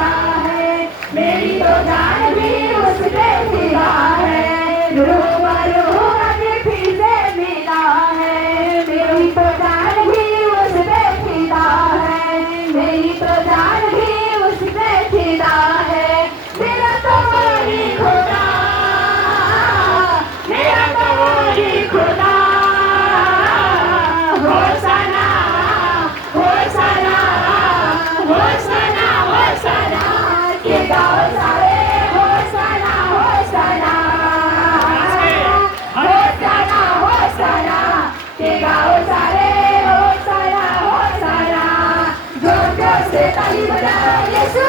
फिदा है, मेरी तो जान भी उस पे फिदा है। रूबरू आज फिर से मिला है, मेरी तो जान भी उस पे फिदा है, मेरी तो जान भी उस पे फिदा है। मेरा तो वही खुदा, मेरा तो वही खुदा। होशाना होशाना होशाना होशाना के गाओ सारे, होशाना होशाना होशाना होशाना के गाओ सारे, होशाना होशाना। जोर जोर से ताली बजाओ यीशु